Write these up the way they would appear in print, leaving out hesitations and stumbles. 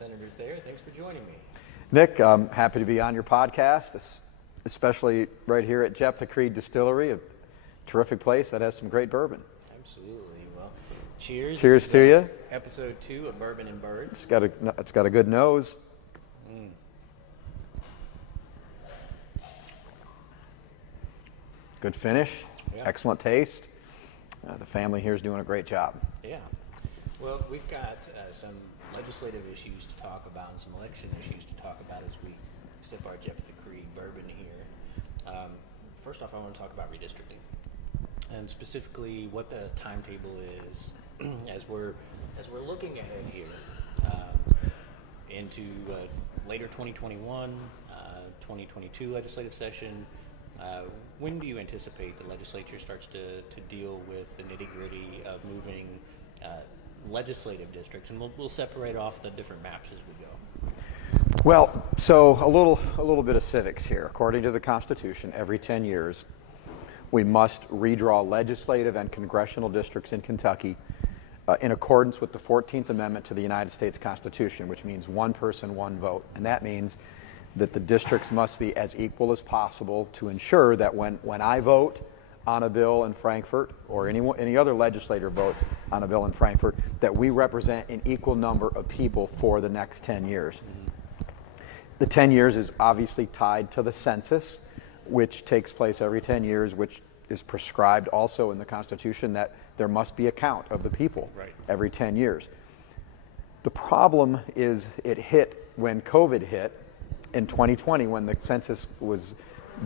Senator Thayer, thanks for joining me. Nick, I'm happy to be on your podcast, especially right here at Jeptha Creed Distillery, a terrific place that has some great bourbon. Absolutely. Well, cheers. Cheers to you. Episode 2 of Bourbon and Birds. It's got a good nose. Good finish. Yeah. Excellent taste. The family here is doing a great job. Yeah. Well, we've got some legislative issues to talk about and some election issues to talk about as we sip our Jeptha Creed bourbon here. First off, I want to talk about redistricting and specifically what the timetable is as we're looking ahead here into later 2021, 2022 legislative session. When do you anticipate the legislature starts to deal with the nitty-gritty of moving legislative districts, and we'll separate off the different maps as we go? Well, so a little bit of civics here. According to the Constitution, every 10 years, we must redraw legislative and congressional districts in Kentucky in accordance with the 14th Amendment to the United States Constitution, which means one person, one vote. And that means that the districts must be as equal as possible to ensure that when I vote on a bill in Frankfort, or any other legislator votes on a bill in Frankfort, that we represent an equal number of people for the next 10 years. Mm-hmm. The 10 years is obviously tied to the census, which takes place every 10 years, which is prescribed also in the Constitution that there must be a count of the people every 10 years. The problem is it hit when COVID hit in 2020, when the census was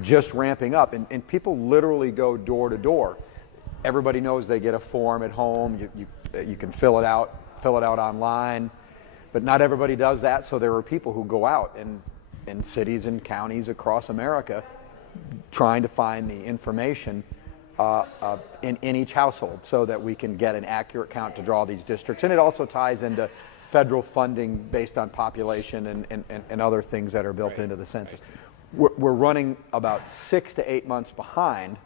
just ramping up, and people literally go door to door. Everybody knows they get a form at home. You can fill it out online, but not everybody does that. So there are people who go out in cities and counties across America trying to find the information in each household so that we can get an accurate count to draw these districts. And it also ties into federal funding based on population and other things that are built into the census. We're running about 6 to 8 months behind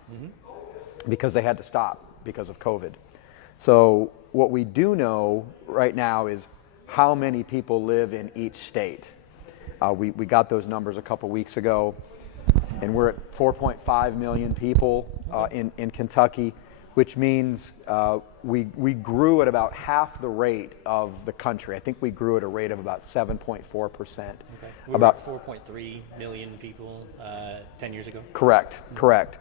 because they had to stop because of COVID. So what we do know right now is how many people live in each state. We got those numbers a couple weeks ago, and we're at 4.5 million people in Kentucky, which means we grew at about half the rate of the country. I think we grew at a rate of about 7.4%. Okay. We were at 4.3 million people 10 years ago? Correct.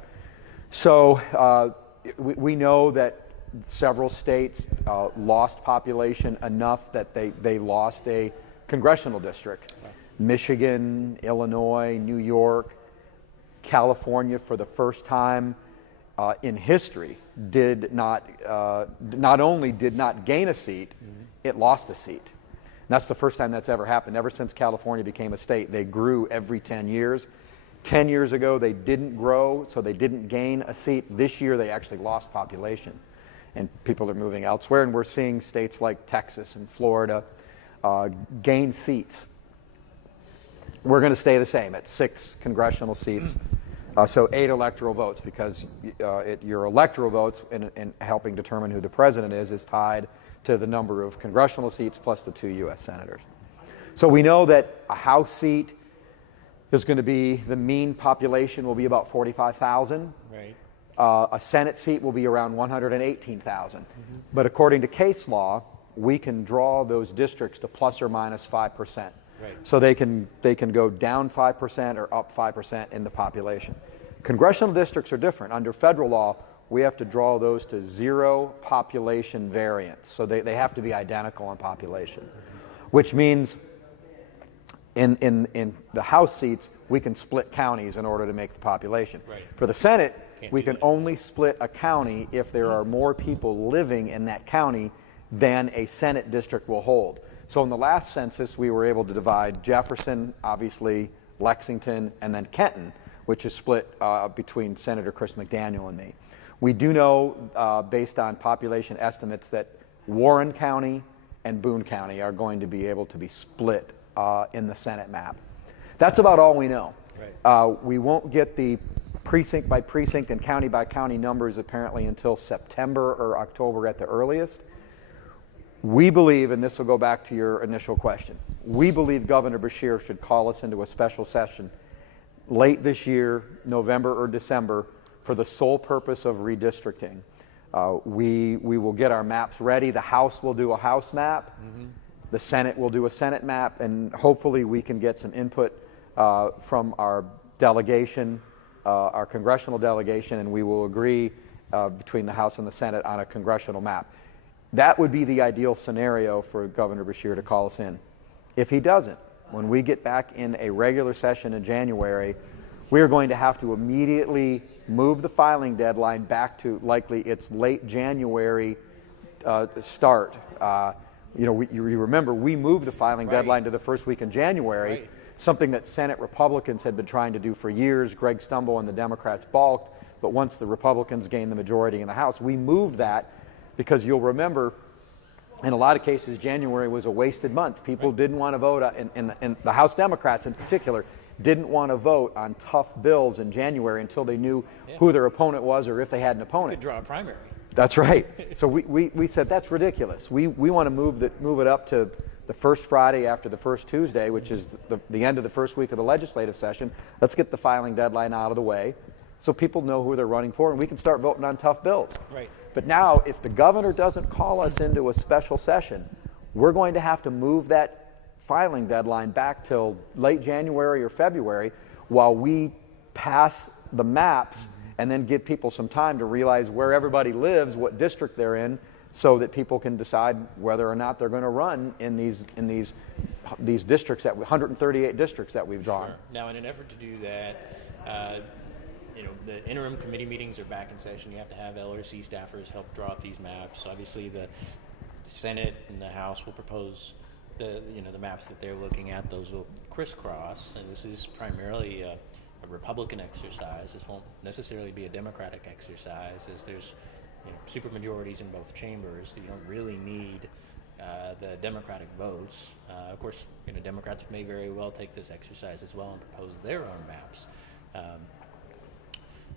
So we know that several states lost population enough that they lost a congressional district. Okay. Michigan, Illinois, New York, California, for the first time in history, not only did not gain a seat, it lost a seat. And that's the first time that's ever happened. Ever since California became a state, they grew every 10 years. 10 years ago, they didn't grow, so they didn't gain a seat. This year, they actually lost population, and people are moving elsewhere. And we're seeing states like Texas and Florida gain seats. We're going to stay the same at 6 congressional seats. So 8 electoral votes, because your electoral votes in helping determine who the president is tied to the number of congressional seats plus the 2 U.S. senators. So we know that a House seat is going to be, the mean population will be about 45,000. Right. A Senate seat will be around 118,000. But according to case law, we can draw those districts to plus or minus 5%. Right. So they can go down 5% or up 5% in the population. Congressional districts are different. Under federal law, we have to draw those to 0 population variance. So they have to be identical in population, which means in the House seats, we can split counties in order to make the population. Right. For the Senate, we can only split a county if there are more people living in that county than a Senate district will hold. So in the last census, we were able to divide Jefferson, obviously, Lexington, and then Kenton, which is split between Senator Chris McDaniel and me. We do know, based on population estimates, that Warren County and Boone County are going to be able to be split in the Senate map. That's about all we know. Right. We won't get the precinct by precinct and county by county numbers apparently until September or October at the earliest. We believe, and this will go back to your initial question, we believe Governor Beshear should call us into a special session late this year, November or December, for the sole purpose of redistricting. We will get our maps ready. The House will do a House map. The Senate will do a Senate map, and hopefully we can get some input from our delegation, our congressional delegation, and we will agree between the House and the Senate on a congressional map. That would be the ideal scenario for Governor Beshear to call us in. If he doesn't, when we get back in a regular session in January, we are going to have to immediately move the filing deadline back to likely its late January start. You remember we moved the filing deadline to the first week in January, something that Senate Republicans had been trying to do for years. Greg Stumble and the Democrats balked, but once the Republicans gained the majority in the House, we moved that because you'll remember in a lot of cases January was a wasted month. People didn't want to vote, and the House Democrats in particular didn't want to vote on tough bills in January until they knew who their opponent was or if they had an opponent. Could draw a primary. That's right. So we said that's ridiculous. We want to move it up to the first Friday after the first Tuesday, which is the end of the first week of the legislative session. Let's get the filing deadline out of the way so people know who they're running for, and we can start voting on tough bills. Right. But now, if the governor doesn't call us into a special session, we're going to have to move that filing deadline back till late January or February while we pass the maps and then give people some time to realize where everybody lives, what district they're in, so that people can decide whether or not they're going to run in these districts, 138 districts that we've drawn. Sure. Now, in an effort to do that, the interim committee meetings are back in session. You have to have LRC staffers help draw up these maps. Obviously, the Senate and the House will propose the maps that they're looking at. Those will crisscross, and this is primarily a Republican exercise. This won't necessarily be a Democratic exercise, as there's supermajorities in both chambers. You don't really need the Democratic votes. Of course, Democrats may very well take this exercise as well and propose their own maps.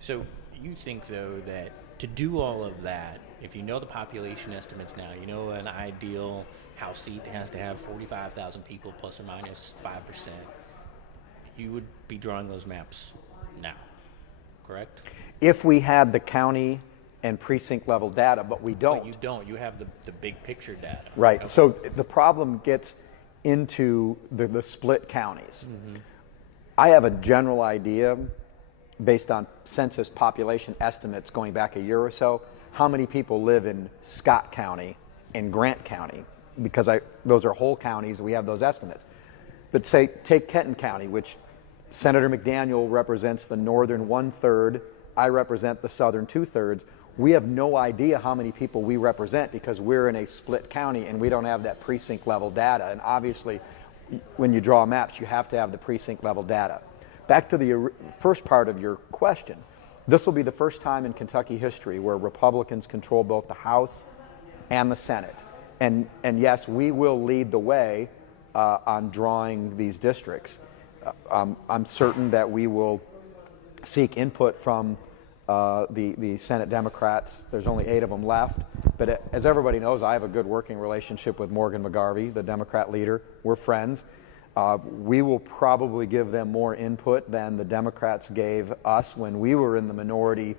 So you think, though, that to do all of that, if you know the population estimates now, an ideal House seat has to have 45,000 people plus or minus 5%, you would be drawing those maps now, correct? If we had the county and precinct level data, but we don't. But you don't. You have the big picture data. Right. Okay. So the problem gets into the split counties. I have a general idea based on census population estimates going back a year or so, how many people live in Scott County and Grant County, because those are whole counties, we have those estimates. But take Kenton County, which Senator McDaniel represents the northern 1/3, I represent the southern 2/3. We have no idea how many people we represent because we're in a split county and we don't have that precinct level data. And obviously, when you draw maps, you have to have the precinct level data. Back to the first part of your question, this will be the first time in Kentucky history where Republicans control both the House and the Senate. And yes, we will lead the way on drawing these districts. I'm certain that we will seek input from the Senate Democrats. There's only 8 of them left. But as everybody knows, I have a good working relationship with Morgan McGarvey, the Democrat leader. We're friends. We will probably give them more input than the Democrats gave us when we were in the minority.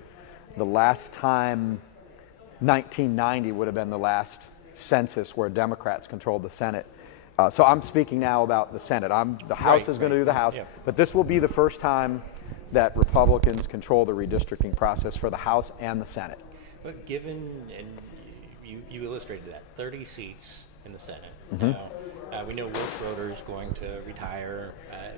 The last time, 1990 would have been the last census where Democrats controlled the Senate. So I'm speaking now about the Senate. The House is going to do the House, but this will be the first time that Republicans control the redistricting process for the House and the Senate. But given, and you illustrated that, 30 seats in the Senate. Now, we know Will Schroeder is going to retire.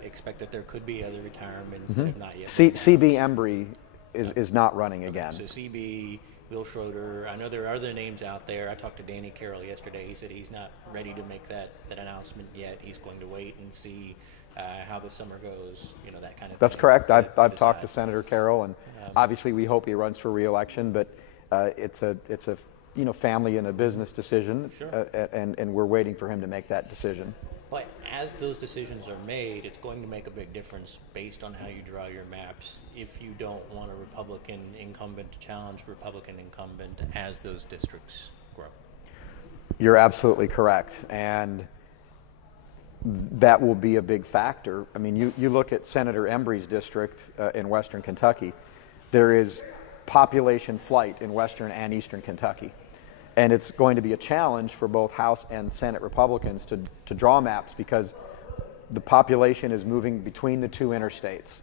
Expect that there could be other retirements that have not yet. CB Embry is not running again. So CB, Will Schroeder. I know there are other names out there. I talked to Danny Carroll yesterday. He said he's not ready to make that announcement yet. He's going to wait and see how the summer goes. That kind of. That's thing. correct. I've talked to Senator Carroll, and obviously we hope he runs for re-election. But it's a family and a business decision, Sure. And we're waiting for him to make that decision. But as those decisions are made, it's going to make a big difference based on how you draw your maps if you don't want a Republican incumbent to challenge Republican incumbent as those districts grow. You're absolutely correct. And that will be a big factor. I mean, you look at Senator Embry's district in western Kentucky, there is population flight in western and eastern Kentucky. And it's going to be a challenge for both House and Senate Republicans to draw maps, because the population is moving between the two interstates.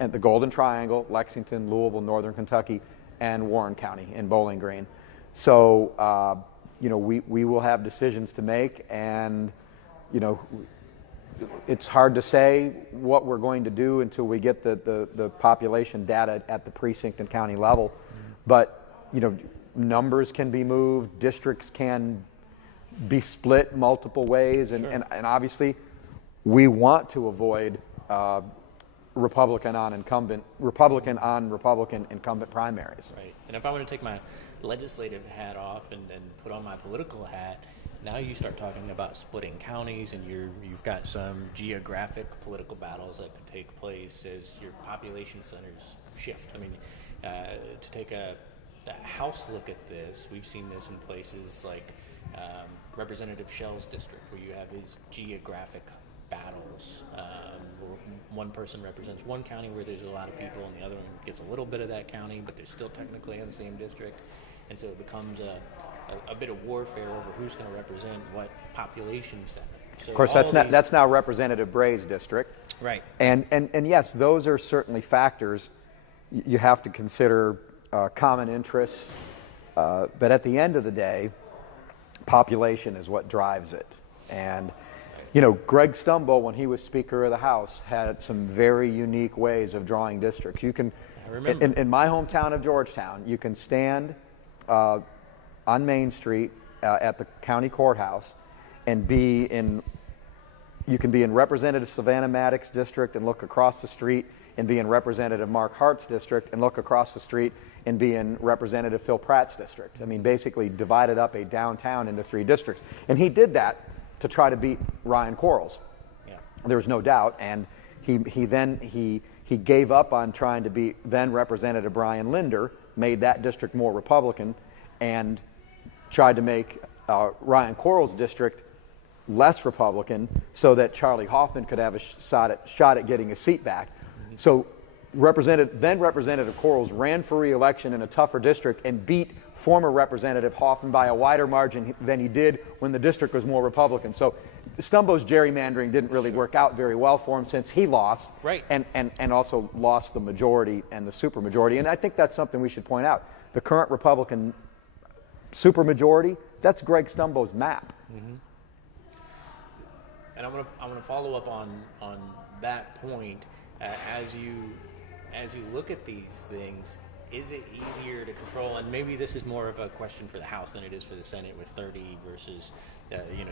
And the Golden Triangle, Lexington, Louisville, Northern Kentucky, and Warren County in Bowling Green. So, we will have decisions to make, and, it's hard to say what we're going to do until we get the population data at the precinct and county level. But, numbers can be moved, districts can be split multiple ways, and, Sure. and obviously we want to avoid Republican on Republican incumbent primaries. Right. And if I want to take my legislative hat off and put on my political hat, now you start talking about splitting counties, and you've got some geographic political battles that could take place as your population centers shift. I mean, to take a House look at this, we've seen this in places like Representative Shell's district, where you have these geographic battles, where one person represents one county where there's a lot of people, and the other one gets a little bit of that county, but they're still technically in the same district. And so it becomes a bit of warfare over who's going to represent what population center. So of course, that's now Representative Bray's district. Right. And yes, those are certainly factors you have to consider, common interests. But at the end of the day, population is what drives it. And Greg Stumbo, when he was Speaker of the House, had some very unique ways of drawing districts. You can, in my hometown of Georgetown, you can stand on Main Street at the county courthouse and you can be in Representative Savannah Maddox's district and look across the street, and be in Representative Mark Hart's district and look across the street and be in Representative Phil Pratt's district. I mean, basically divided up a downtown into 3 districts. And he did that to try to beat Ryan Quarles. Yeah. There was no doubt. And he gave up on trying to beat then Representative Brian Linder, made that district more Republican, and tried to make Ryan Quarles' district less Republican so that Charlie Hoffman could have a shot at getting a seat back. Mm-hmm. So Representative Quarles ran for re-election in a tougher district and beat former Representative Hoffman by a wider margin than he did when the district was more Republican. So Stumbo's gerrymandering didn't really work out very well for him, since he lost, right, and also lost the majority and the supermajority. And I think that's something we should point out. The current Republican supermajority, that's Greg Stumbo's map. Mm-hmm. And I'm gonna follow up on that point. As you look at these things, is it easier to control? And maybe this is more of a question for the House than it is for the Senate, with 30 versus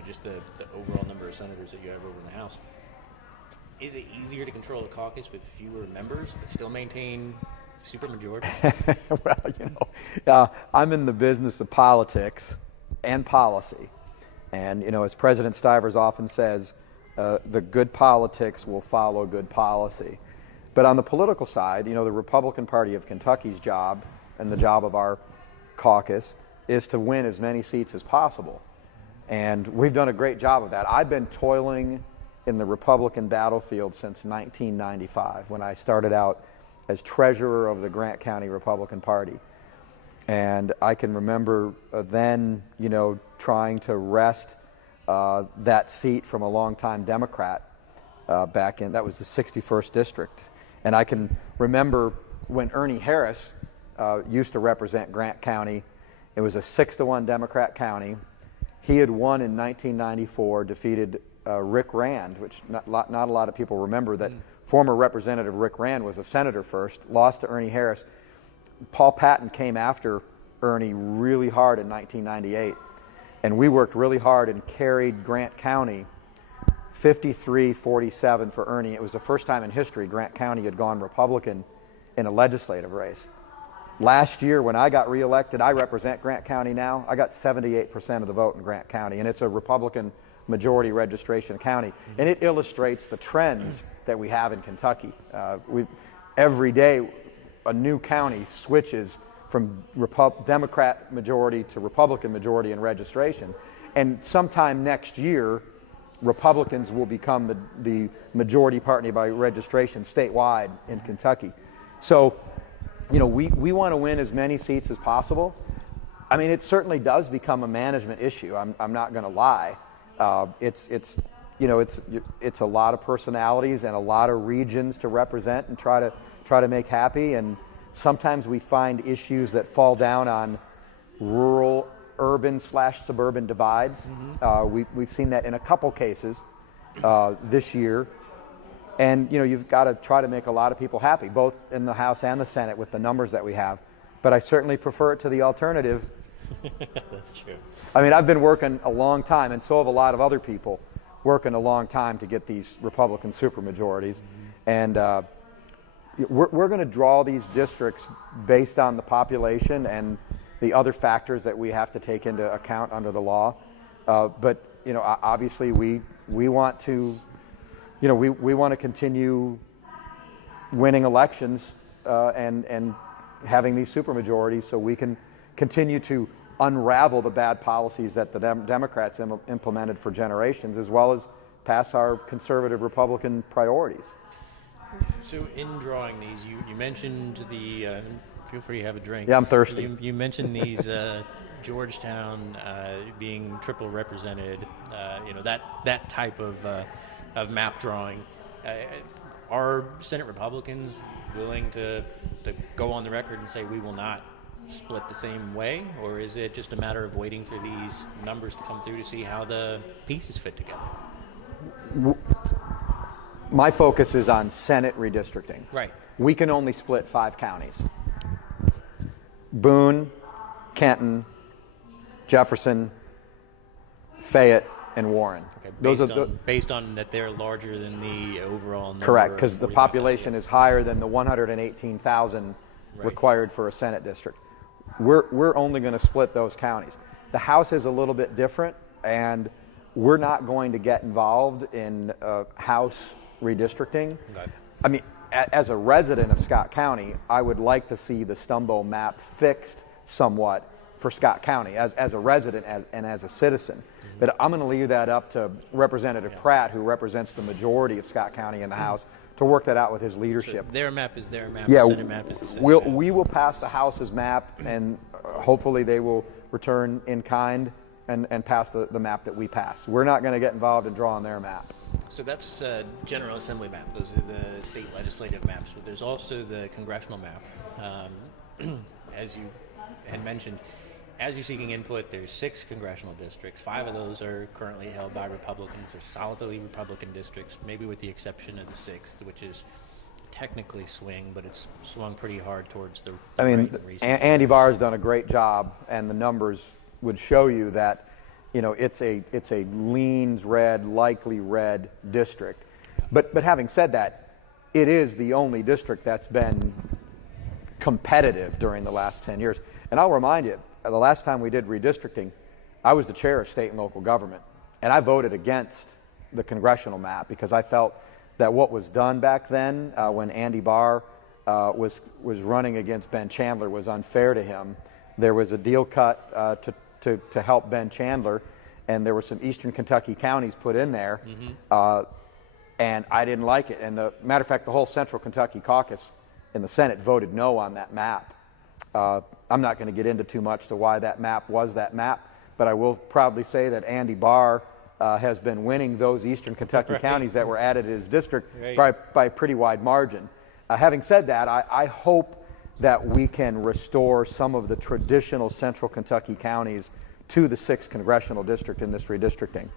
just the overall number of senators that you have over in the House. Is it easier to control a caucus with fewer members but still maintain supermajority? Well, I'm in the business of politics and policy. And, as President Stivers often says, the good politics will follow good policy. But on the political side, the Republican Party of Kentucky's job, and the job of our caucus, is to win as many seats as possible. And we've done a great job of that. I've been toiling in the Republican battlefield since 1995, when I started out as treasurer of the Grant County Republican Party. And I can remember then, trying to wrest that seat from a longtime Democrat back in, that was the 61st District. And I can remember when Ernie Harris used to represent Grant County. It was a 6-1 Democrat county. He had won in 1994, defeated Rick Rand, which not a lot of people remember that former Representative Rick Rand was a senator first, lost to Ernie Harris. Paul Patton came after Ernie really hard in 1998, and we worked really hard and carried Grant County 53-47 for Ernie. It was the first time in history Grant County had gone Republican in a legislative race. Last year, when I got reelected, I represent Grant County now. I got 78% of the vote in Grant County, and it's a Republican majority registration county. And it illustrates the trends that we have in Kentucky. Every day, a new county switches from Democrat majority to Republican majority in registration. And sometime next year, Republicans will become the majority party by registration statewide in Kentucky. So, we want to win as many seats as possible. I mean, it certainly does become a management issue. I'm not going to lie. It's a lot of personalities and a lot of regions to represent and try to make happy. And sometimes we find issues that fall down on rural, urban/suburban divides. We've seen that in a couple cases this year. And you've got to try to make a lot of people happy, both in the House and the Senate with the numbers that we have. But I certainly prefer it to the alternative. That's true. I mean, I've been working a long time, and so have a lot of other people working a long time to get these Republican supermajorities. And we're going to draw these districts based on the population and the other factors that we have to take into account under the law. But obviously we want to, we want to continue winning elections and having these supermajorities so we can continue to unravel the bad policies that the Democrats implemented for generations, as well as pass our conservative Republican priorities. So in drawing these, you mentioned the, feel free to have a drink. Yeah, I'm thirsty. You mentioned these Georgetown being triple represented, that type of map drawing. Are Senate Republicans willing to go on the record and say we will not split the same way, or is it just a matter of waiting for these numbers to come through to see how the pieces fit together? My focus is on Senate redistricting. Right. We can only split 5 counties: Boone, Kenton, Jefferson, Fayette, and Warren. Okay, based on that they're larger than the overall number. Correct, because the population is higher than the 118,000 required for a Senate district. We're only going to split those counties. The House is a little bit different, and we're not going to get involved in House redistricting. Okay. I mean, as a resident of Scott County, I would like to see the Stumbo map fixed somewhat for Scott County as a resident and as a citizen. Mm-hmm. But I'm going to leave that up to Representative Pratt, who represents the majority of Scott County in the House, to work that out with his leadership. So their map is their map, yeah, the Senate map is the Senate map. We will pass the House's map, and hopefully they will return in kind and pass the map that we pass. We're not going to get involved in drawing their map. So that's General Assembly map. Those are the state legislative maps. But there's also the congressional map. As you had mentioned, as you're seeking input, there's 6 congressional districts. 5 of those are currently held by Republicans. They're solidly Republican districts, maybe with the exception of the 6th, which is technically swing, but it's swung pretty hard towards the I mean, Andy Barr's done a great job, and the numbers would show you that, it's a leans red, likely red district. But having said that, it is the only district that's been competitive during the last 10 years. And I'll remind you, the last time we did redistricting, I was the chair of state and local government, and I voted against the congressional map because I felt that what was done back then when Andy Barr was running against Ben Chandler was unfair to him. There was a deal cut to help Ben Chandler, and there were some eastern Kentucky counties put in there, and I didn't like it. And matter of fact, the whole central Kentucky caucus in the Senate voted no on that map. I'm not going to get into too much to why that map was that map, but I will proudly say that Andy Barr has been winning those eastern Kentucky counties that were added to his district by a pretty wide margin. Having said that, I hope that we can restore some of the traditional central Kentucky counties to the 6th congressional district in this redistricting.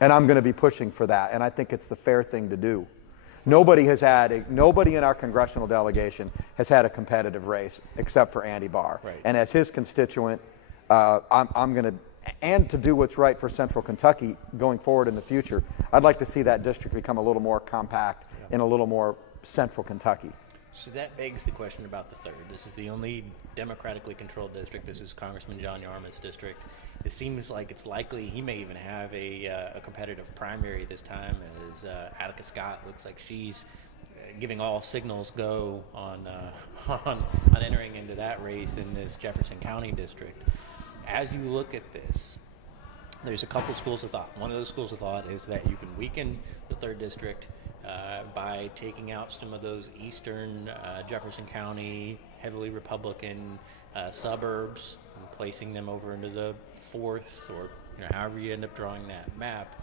And I'm going to be pushing for that, and I think it's the fair thing to do. Nobody in our congressional delegation has had a competitive race except for Andy Barr. Right. And as his constituent, I'm going to, and to do what's right for Central Kentucky going forward in the future, I'd like to see that district become a little more compact in a little more central Kentucky. So that begs the question about the 3rd. This is the only democratically controlled district. This is Congressman John Yarmouth's district. It seems like it's likely he may even have a competitive primary this time, as Attica Scott looks like she's giving all signals go on entering into that race in this Jefferson County district. As you look at this, There's a couple schools of thought. One of those schools of thought is that you can weaken the 3rd District by taking out some of those eastern Jefferson County, heavily Republican suburbs and placing them over into the 4th, or however you end up drawing that map,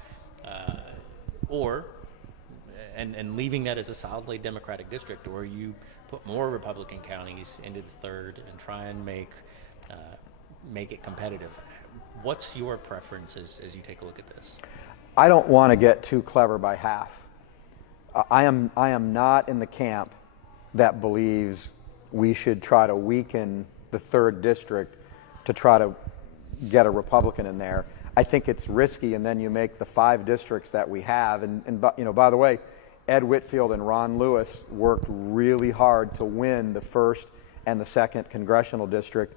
and leaving that as a solidly Democratic district, or you put more Republican counties into the 3rd and try and make it competitive. What's your preference as you take a look at this? I don't want to get too clever by half. I am not in the camp that believes we should try to weaken the 3rd District to try to get a Republican in there. I think it's risky, and then you make the 5 districts that we have. And by the way, Ed Whitfield and Ron Lewis worked really hard to win the 1st and the 2nd congressional district,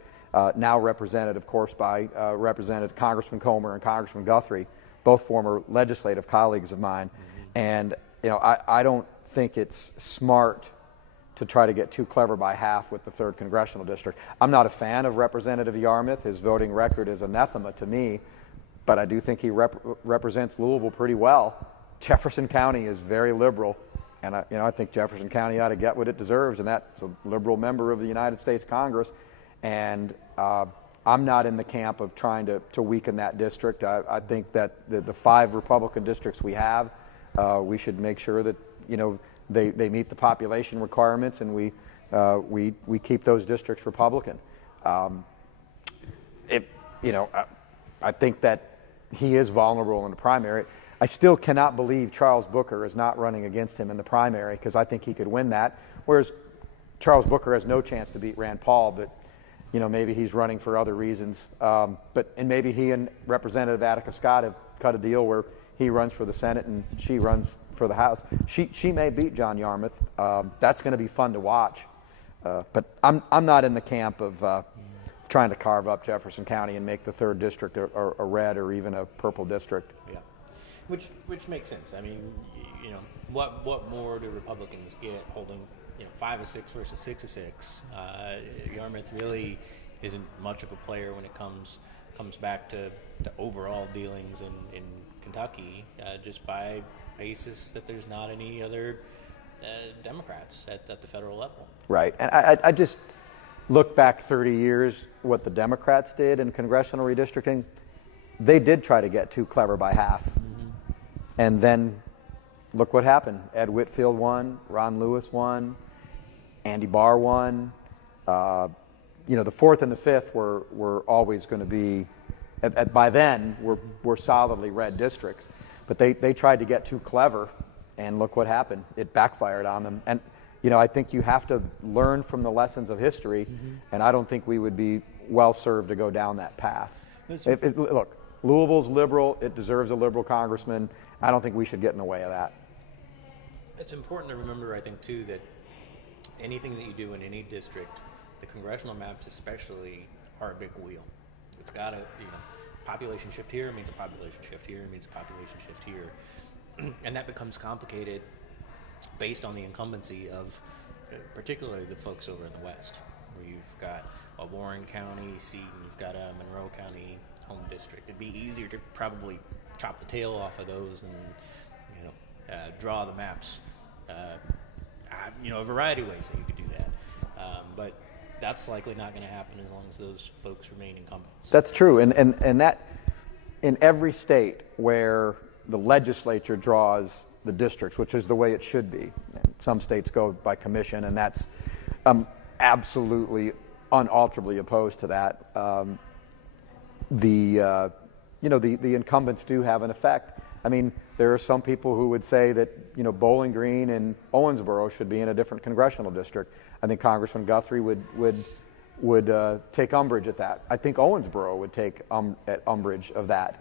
now represented, of course, by Representative Congressman Comer and Congressman Guthrie, both former legislative colleagues of mine. And I don't think it's smart to try to get too clever by half with the 3rd congressional district. I'm not a fan of Representative Yarmouth. His voting record is anathema to me, but I do think he represents Louisville pretty well. Jefferson County is very liberal, and I think Jefferson County ought to get what it deserves, and that's a liberal member of the United States Congress. And I'm not in the camp of trying to weaken that district. I think that the 5 Republican districts we have, we should make sure that they meet the population requirements, and we keep those districts Republican. I think that he is vulnerable in the primary. I still cannot believe Charles Booker is not running against him in the primary, because I think he could win that. Whereas Charles Booker has no chance to beat Rand Paul, but maybe he's running for other reasons. And maybe he and Representative Attica Scott have cut a deal where he runs for the Senate and she runs for the House. She may beat John Yarmouth. That's going to be fun to watch. But I'm not in the camp of trying to carve up Jefferson County and make the 3rd District a red or even a purple district. Yeah, which makes sense. I mean, what more do Republicans get holding 5-6 versus 6-6? Yarmouth really isn't much of a player when it comes back to overall dealings in Kentucky, just by basis that there's not any other Democrats at the federal level. Right, and I just look back 30 years what the Democrats did in congressional redistricting. They did try to get too clever by half, and then look what happened. Ed Whitfield won, Ron Lewis won, Andy Barr won. The 4th and the 5th were always going to be, by then, were solidly red districts. But they tried to get too clever, and look what happened. It backfired on them. And, I think you have to learn from the lessons of history, and I don't think we would be well served to go down that path. Look, Louisville's liberal. It deserves a liberal congressman. I don't think we should get in the way of that. It's important to remember, I think, too, that anything that you do in any district, the congressional maps especially, are a big wheel. It's got a population shift here means a population shift here means a population shift here, and that becomes complicated based on the incumbency of particularly the folks over in the West, where you've got a Warren County seat and you've got a Monroe County home district. It'd be easier to probably chop the tail off of those and draw the maps. A variety of ways that you could do that, but that's likely not going to happen as long as those folks remain incumbents. That's true, and that in every state where the legislature draws the districts, which is the way it should be. And some states go by commission, and that's absolutely unalterably opposed to that. The incumbents do have an effect. I mean, there are some people who would say that Bowling Green and Owensboro should be in a different congressional district. I think Congressman Guthrie would take umbrage at that. I think Owensboro would take umbrage of that.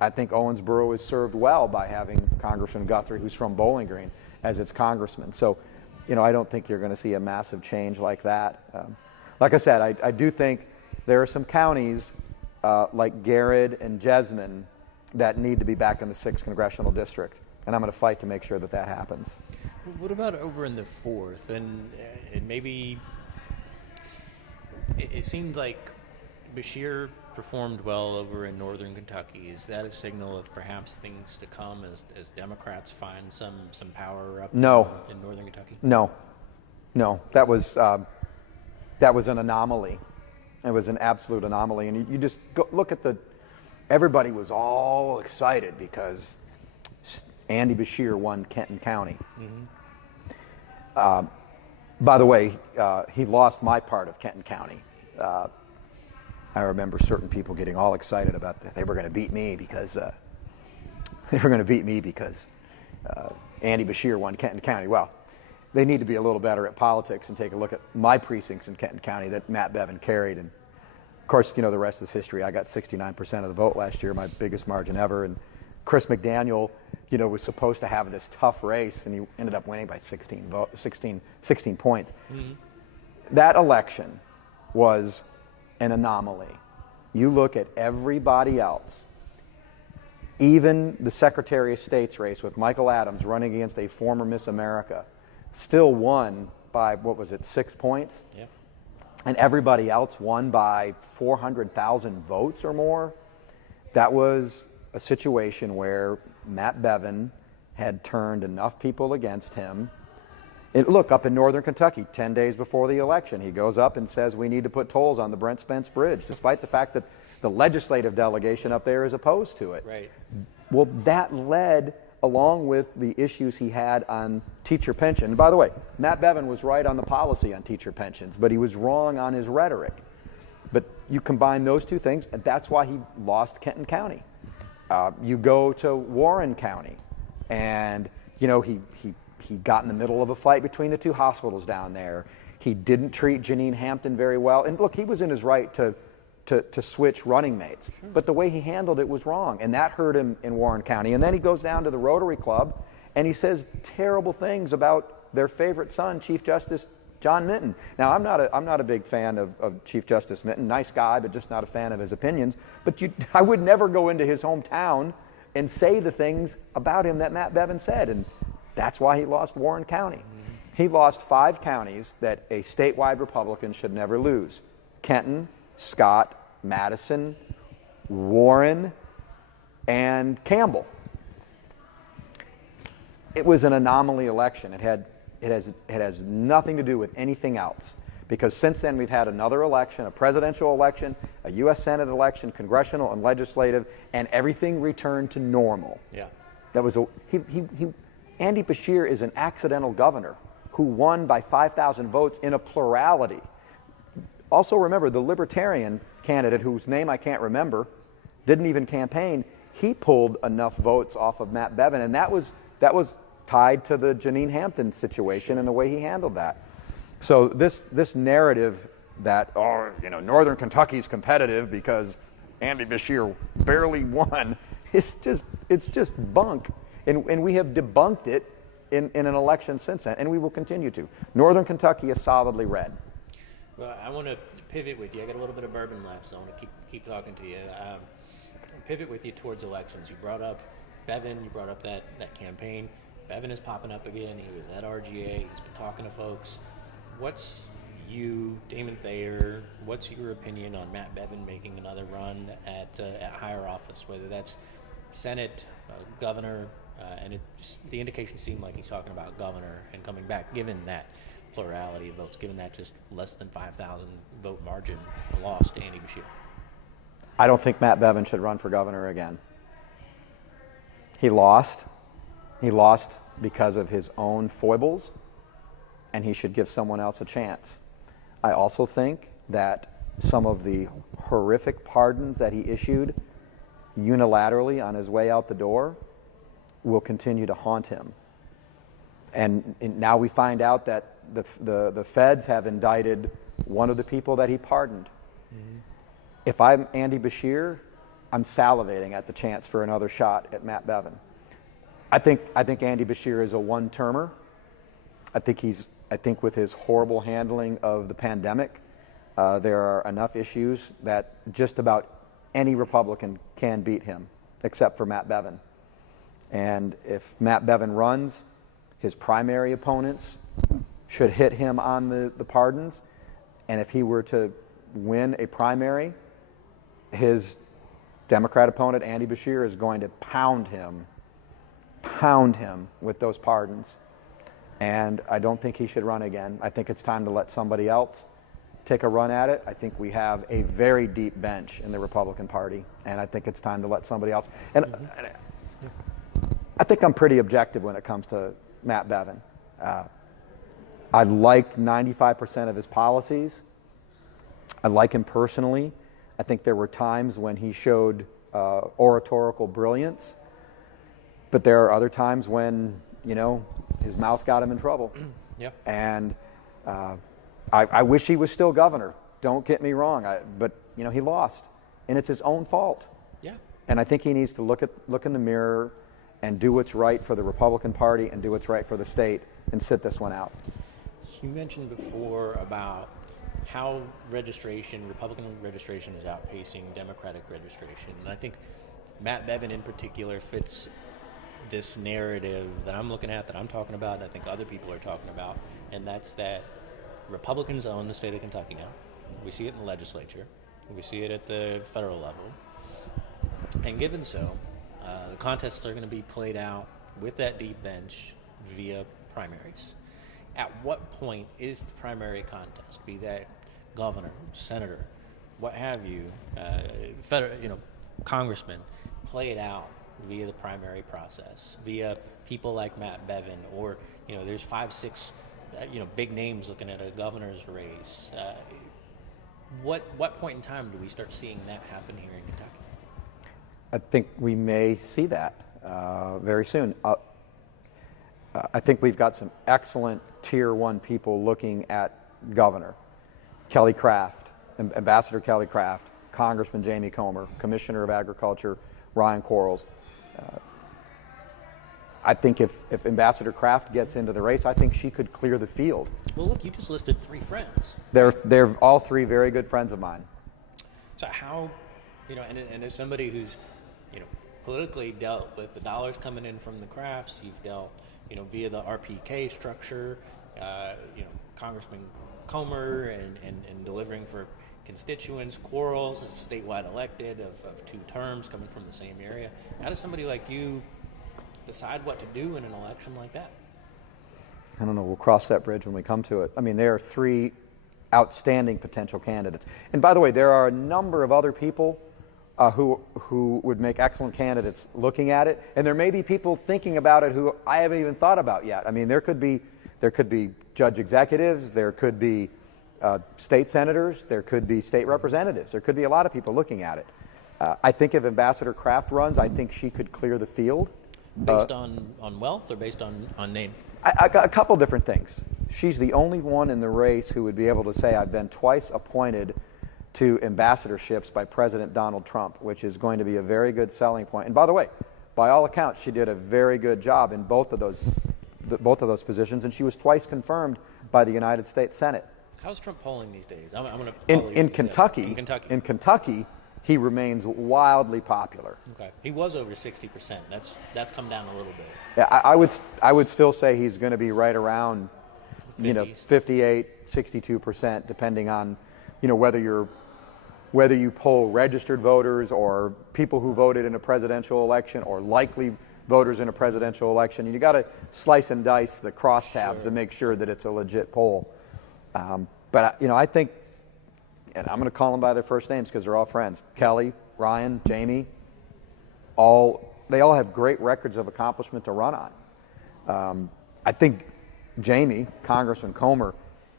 I think Owensboro is served well by having Congressman Guthrie, who's from Bowling Green, as its congressman. So, I don't think you're going to see a massive change like that. Like I said, I do think there are some counties like Garrett and Jessamine that need to be back in the 6th congressional district, and I'm going to fight to make sure that happens. What about over in the 4th? And maybe it seemed like Beshear performed well over in northern Kentucky. Is that a signal of perhaps things to come as Democrats find some power up No. in northern Kentucky? No. That was an anomaly. It was an absolute anomaly. And you just go look at everybody was all excited because Andy Beshear won Kenton County. Mm-hmm. By the way, he lost my part of Kenton County. I remember certain people getting all excited about that. They were going to beat me because Andy Beshear won Kenton County. Well, they need to be a little better at politics and take a look at my precincts in Kenton County that Matt Bevin carried. And of course, the rest is history. I got 69% of the vote last year, my biggest margin ever. And Chris McDaniel, was supposed to have this tough race, and he ended up winning by 16 points. Mm-hmm. That election was an anomaly. You look at everybody else, even the Secretary of State's race with Michael Adams running against a former Miss America, still won by, 6 points? Yeah. And everybody else won by 400,000 votes or more. That was a situation where Matt Bevin had turned enough people against him. Look, up in northern Kentucky, 10 days before the election, he goes up and says we need to put tolls on the Brent Spence Bridge, despite the fact that the legislative delegation up there is opposed to it. Right. Well, that led, along with the issues he had on teacher pension. And by the way, Matt Bevin was right on the policy on teacher pensions, but he was wrong on his rhetoric. But you combine those two things, and that's why he lost Kenton County. You go to Warren County, and he got in the middle of a fight between the two hospitals down there. He didn't treat Janine Hampton very well. And look, he was in his right to switch running mates. Sure. But the way he handled it was wrong, and that hurt him in Warren County. And then he goes down to the Rotary Club, and he says terrible things about their favorite son, Chief Justice John Minton. Now, I'm not a big fan of Chief Justice Minton. Nice guy, but just not a fan of his opinions. But I would never go into his hometown and say the things about him that Matt Bevin said. And that's why he lost Warren County. Mm-hmm. He lost 5 counties that a statewide Republican should never lose: Kenton, Scott, Madison, Warren, and Campbell. It was an anomaly election. It has nothing to do with anything else, because since then we've had another election, a presidential election, a U.S. Senate election, congressional and legislative, and everything returned to normal. Yeah. That was Andy Beshear is an accidental governor who won by 5,000 votes in a plurality. Also remember, the Libertarian candidate, whose name I can't remember, didn't even campaign. He pulled enough votes off of Matt Bevin, and that was tied to the Janine Hampton situation and the way he handled that. So this narrative that Northern Kentucky's competitive because Andy Beshear barely won, it's just bunk, and we have debunked it in an election since then, and we will continue to. Northern Kentucky is solidly red. Well, I want to pivot with you. I got a little bit of bourbon left, so I want to keep talking to you. Pivot with you towards elections. You brought up Bevin. You brought up that campaign. Bevin is popping up again. He was at RGA. He's been talking to folks. What's Damon Thayer, what's your opinion on Matt Bevin making another run at higher office, whether that's Senate, governor, and the indication seemed like he's talking about governor and coming back, given that plurality of votes, given that just less than 5,000 vote margin lost to Andy Beshear? I don't think Matt Bevin should run for governor again. He lost. He lost because of his own foibles, and he should give someone else a chance. I also think that some of the horrific pardons that he issued unilaterally on his way out the door will continue to haunt him. And now we find out that the feds have indicted one of the people that he pardoned. Mm-hmm. If I'm Andy Beshear, I'm salivating at the chance for another shot at Matt Bevin. I think Andy Beshear is a one-termer. I think with his horrible handling of the pandemic, there are enough issues that just about any Republican can beat him, except for Matt Bevin. And if Matt Bevin runs, his primary opponents should hit him on the pardons. And if he were to win a primary, his Democrat opponent, Andy Beshear, is going to pound him with those pardons. And I don't think he should run again. I think it's time to let somebody else take a run at it. I think we have a very deep bench in the Republican Party, and I think it's time to let somebody else. And I think I'm pretty objective when it comes to Matt Bevin. I liked 95% of his policies. I like him personally. I think there were times when he showed oratorical brilliance, but there are other times when, his mouth got him in trouble. Yep. And I wish he was still governor. Don't get me wrong, but he lost, and it's his own fault. Yeah. And I think he needs to look in the mirror and do what's right for the Republican Party and do what's right for the state and sit this one out. You mentioned before about how Republican registration is outpacing Democratic registration. And I think Matt Bevin in particular fits this narrative that I'm looking at, that I'm talking about, and I think other people are talking about, and that's that Republicans own the state of Kentucky now. We see it in the legislature. We see it at the federal level. And given so, the contests are going to be played out with that deep bench via primaries. At what point is the primary contest, be that governor, senator, what have you, congressman, played out via the primary process, via people like Matt Bevin, or there's 5, 6, big names looking at a governor's race. What point in time do we start seeing that happen here in Kentucky? I think we may see that very soon. I think we've got some excellent Tier 1 people looking at governor. Kelly Craft, Ambassador Kelly Craft, Congressman Jamie Comer, Commissioner of Agriculture Ryan Quarles. I think if Ambassador Craft gets into the race, I think she could clear the field. Well, look, you just listed 3 friends. They're all 3 very good friends of mine. So how, and as somebody who's, politically dealt with the dollars coming in from the Crafts, you've dealt, via the RPK structure, Congressman Comer and delivering for constituents, Quarles is statewide elected of 2 terms coming from the same area. How does somebody like you decide what to do in an election like that? I don't know. We'll cross that bridge when we come to it. I mean, there are 3 outstanding potential candidates. And by the way, there are a number of other people who would make excellent candidates looking at it. And there may be people thinking about it who I haven't even thought about yet. I mean, there could be judge executives, there could be state senators, there could be state representatives, there could be a lot of people looking at it. I think if Ambassador Craft runs, I think she could clear the field. Based on wealth or based on name? A couple different things. She's the only one in the race who would be able to say, I've been twice appointed to ambassadorships by President Donald Trump, which is going to be a very good selling point. And by the way, by all accounts, she did a very good job in both of those positions, and she was twice confirmed by the United States Senate. How's Trump polling these days? I'm going to in Kentucky, he remains wildly popular. Okay, he was over 60%. That's come down a little bit. Yeah, I would still say he's going to be right around 50s. 58, 62%, depending on whether you poll registered voters or people who voted in a presidential election or likely voters in a presidential election. You got to slice and dice the crosstabs to make sure that it's a legit poll. But I think, and I'm going to call them by their first names because they're all friends. Kelly, Ryan, Jamie, they all have great records of accomplishment to run on. I think Jamie, Congressman Comer,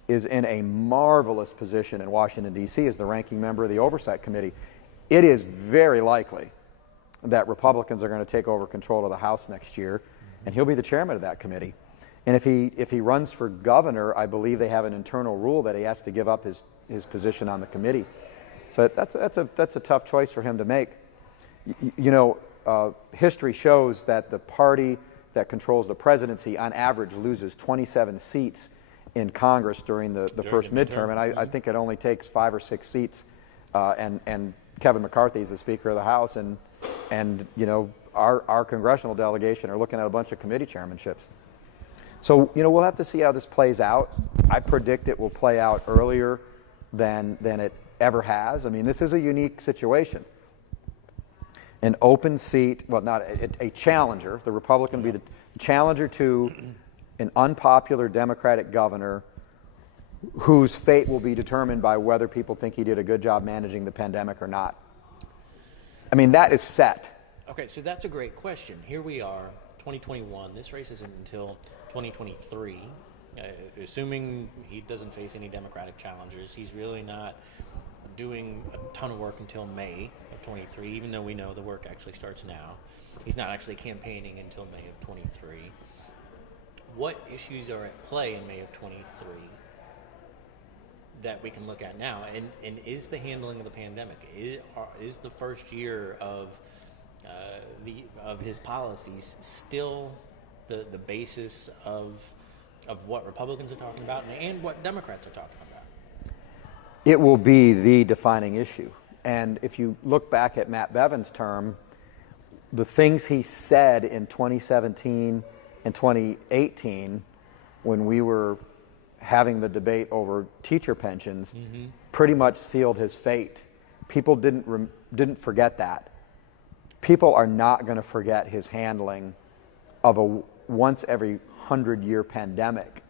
is in a marvelous position in Washington, D.C. as the ranking member of the Oversight Committee. It is very likely that Republicans are going to take over control of the House next year, and he'll be the chairman of that committee. And if he runs for governor, I believe they have an internal rule that he has to give up his position on the committee. So that's a tough choice for him to make. History shows that the party that controls the presidency on average loses 27 seats in Congress during the first midterm, and I think it only takes 5 or 6 seats, and Kevin McCarthy is the Speaker of the House, and our congressional delegation are looking at a bunch of committee chairmanships. So we'll have to see how this plays out. I predict it will play out earlier than it ever has. I mean, this is a unique situation. An open seat, well, not a challenger, the Republican will be the challenger to an unpopular Democratic governor whose fate will be determined by whether people think he did a good job managing the pandemic or not. I mean, that is set. Okay, so that's a great question. Here we are, 2021. This race isn't until 2023. Assuming he doesn't face any Democratic challengers, he's really not doing a ton of work until May of 23, even though we know the work actually starts now. He's not actually campaigning until May of 23. What issues are at play in May of 23 that we can look at now? And is the handling of the pandemic, is the first year of his policies still the basis of what Republicans are talking about and what Democrats are talking about? It will be the defining issue. And if you look back at Matt Bevin's term, the things he said in 2017 and 2018 when we were having the debate over teacher pensions pretty much sealed his fate. People didn't forget that. People are not going to forget his handling of a once every 100-year pandemic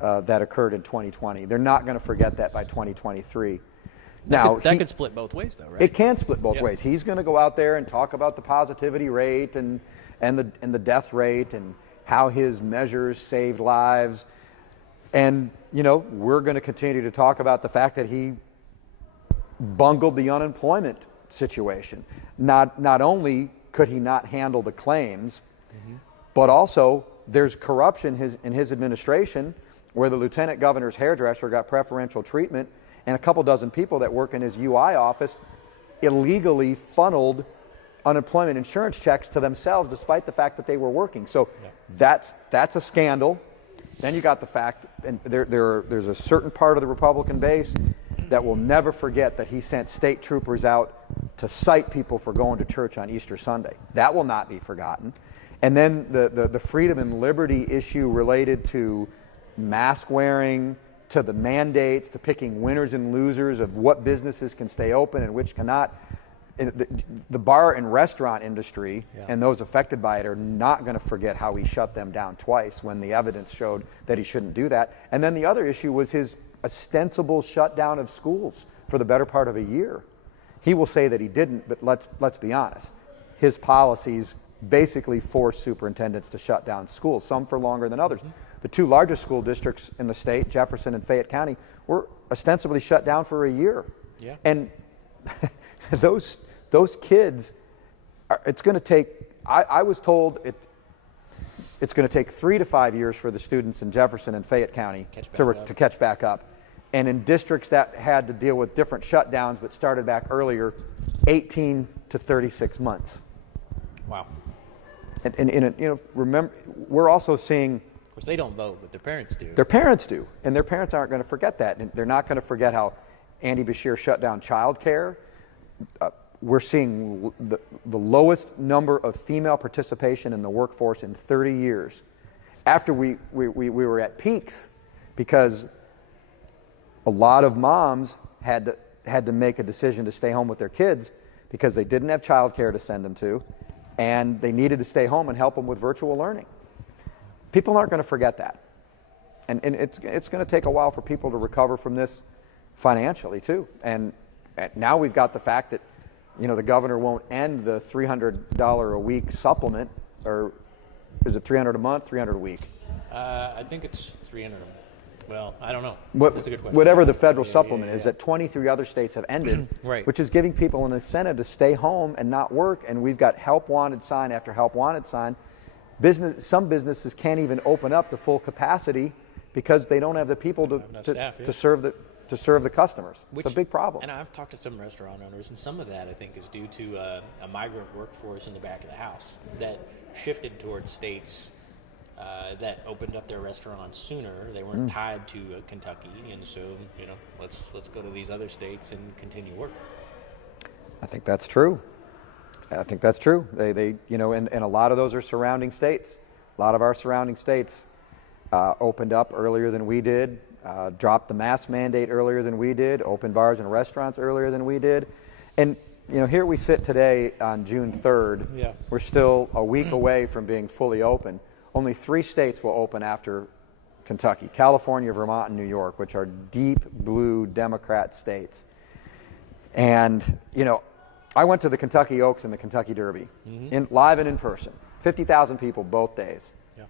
that occurred in 2020. They're not going to forget that by 2023. Now, that could split both ways, though, right? It can split both ways. He's going to go out there and talk about the positivity rate and the death rate and how his measures saved lives. And, you know, we're going to continue to talk about the fact that he bungled the unemployment situation. Not only could he not handle the claims, but also there's corruption in his administration where the lieutenant governor's hairdresser got preferential treatment and a couple dozen people that work in his UI office illegally funneled unemployment insurance checks to themselves despite the fact that they were working. So that's a scandal. Then you got the fact, and there's a certain part of the Republican base that will never forget that he sent state troopers out to cite people for going to church on Easter Sunday. That will not be forgotten. And then the freedom and liberty issue related to mask wearing, to the mandates, to picking winners and losers of what businesses can stay open and which cannot. The bar and restaurant industry and those affected by it are not going to forget how he shut them down twice when the evidence showed that he shouldn't do that. And then the other issue was his ostensible shutdown of schools for the better part of a year. He will say that he didn't, but let's be honest. His policies basically forced superintendents to shut down schools, some for longer than others. The two largest school districts in the state, Jefferson and Fayette County, were ostensibly shut down for a year. Yeah. And those kids, it's going to take, I was told it's going to take 3 to 5 years for the students in Jefferson and Fayette County to catch back up. And in districts that had to deal with different shutdowns but started back earlier, 18 to 36 months. Wow. And you know, remember, we're also seeing... Of course, they don't vote, but their parents do. Their parents do, and their parents aren't going to forget that. And they're not going to forget how Andy Beshear shut down child care. We're seeing the lowest number of female participation in the workforce in 30 years. After we were at peaks, because a lot of moms had to make a decision to stay home with their kids because they didn't have child care to send them to, and they needed to stay home and help them with virtual learning. People aren't going to forget that. And it's going to take a while for people to recover from this financially, too. And now we've got the fact that, you know, the governor won't end the $300 a week supplement, or is it $300 a month, $300 a week? I think it's $300. Well, I don't know. That's a good question. Whatever the federal supplement is that 23 other states have ended, right, which is giving people an incentive to stay home and not work. And we've got help wanted sign after help wanted sign. Some businesses can't even open up to full capacity because they don't have the people to serve the customers. It's a big problem. And I've talked to some restaurant owners, and some of that I think is due to a migrant workforce in the back of the house that shifted towards states that opened up their restaurants sooner. They weren't tied to Kentucky, and so, you know, let's go to these other states and continue working. I think that's true. They you know, and a lot of those are surrounding states. A lot of our surrounding states opened up earlier than we did. dropped the mask mandate earlier than we did, opened bars and restaurants earlier than we did. And here we sit today on June 3rd. Yeah. We're still a week away from being fully open. Only 3 states will open after Kentucky: California, Vermont, and New York, which are deep blue Democrat states. And, I went to the Kentucky Oaks and the Kentucky Derby, live and in person. 50,000 people both days. Yeah.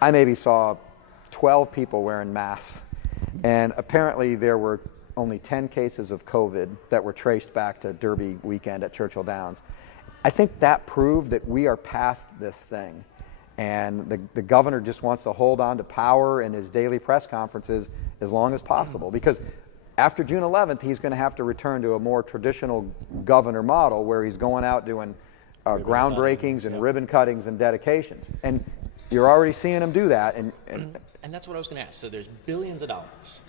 I maybe saw 12 people wearing masks. And apparently there were only 10 cases of COVID that were traced back to Derby weekend at Churchill Downs. I think that proved that we are past this thing. And the governor just wants to hold on to power in his daily press conferences as long as possible. Because after June 11th, he's going to have to return to a more traditional governor model where he's going out doing groundbreakings and ribbon cuttings and dedications. And you're already seeing him do that. And that's what I was going to ask. So there's billions of dollars.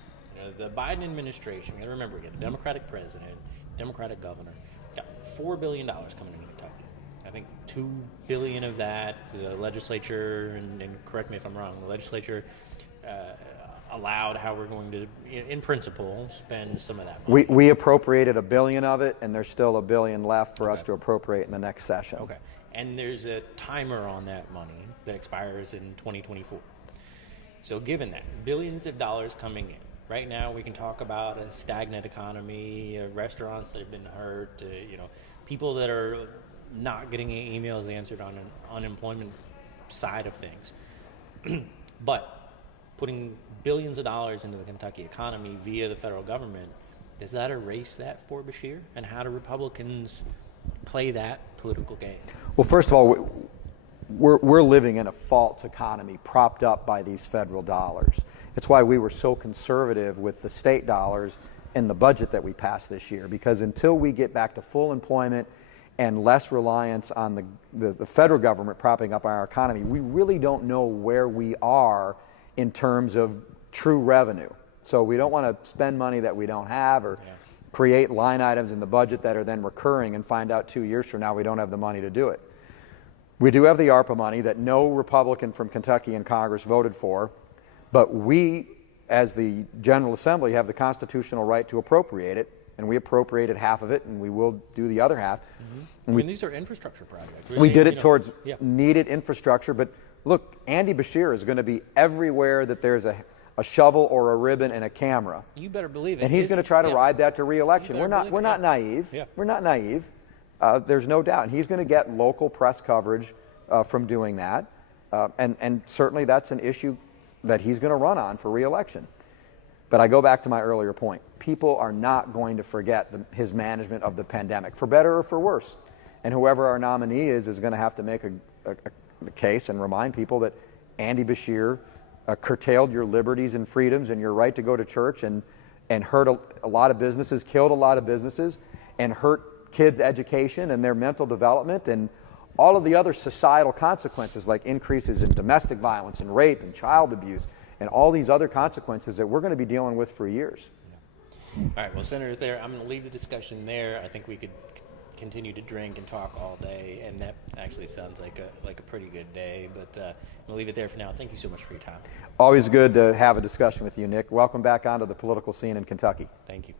The Biden administration, you got to remember, we got a Democratic president, Democratic governor, got $4 billion coming into Kentucky. I think $2 billion of that, the legislature, and correct me if I'm wrong, the legislature allowed how we're going to, in principle, spend some of that money. We appropriated $1 billion of it, and there's still $1 billion left for us to appropriate in the next session. Okay. And there's a timer on that money that expires in 2024. So given that, billions of dollars coming in, right now we can talk about a stagnant economy, restaurants that have been hurt, people that are not getting emails answered on an unemployment side of things. But putting billions of dollars into the Kentucky economy via the federal government, does that erase that for Beshear? And how do Republicans play that political game? Well, first of all, we're living in a false economy propped up by these federal dollars. It's why we were so conservative with the state dollars in the budget that we passed this year, because until we get back to full employment and less reliance on the federal government propping up our economy, we really don't know where we are in terms of true revenue. So we don't want to spend money that we don't have or create line items in the budget that are then recurring and find out 2 years from now we don't have the money to do it. We do have the ARPA money that no Republican from Kentucky in Congress voted for, but we, as the General Assembly, have the constitutional right to appropriate it, and we appropriated half of it, and we will do the other half. Mm-hmm. These are infrastructure projects. We did it towards needed infrastructure, but look, Andy Beshear is going to be everywhere that there's a shovel or a ribbon and a camera. You better believe it. And he's going to try to ride that to re-election. We're not naive. Yeah. We're not naive. There's no doubt. And he's going to get local press coverage from doing that. And certainly that's an issue that he's going to run on for re-election. But I go back to my earlier point. People are not going to forget his management of the pandemic, for better or for worse. And whoever our nominee is going to have to make a case and remind people that Andy Beshear curtailed your liberties and freedoms and your right to go to church and hurt a lot of businesses, killed a lot of businesses, and hurt kids' education and their mental development and all of the other societal consequences like increases in domestic violence and rape and child abuse and all these other consequences that we're going to be dealing with for years. All right, well, Senator Thayer, I'm going to leave the discussion there. I think we could continue to drink and talk all day, and that actually sounds like a pretty good day, but we'll leave it there for now. Thank you so much for your time. Always good to have a discussion with you, Nick. Welcome back onto the political scene in Kentucky. Thank you.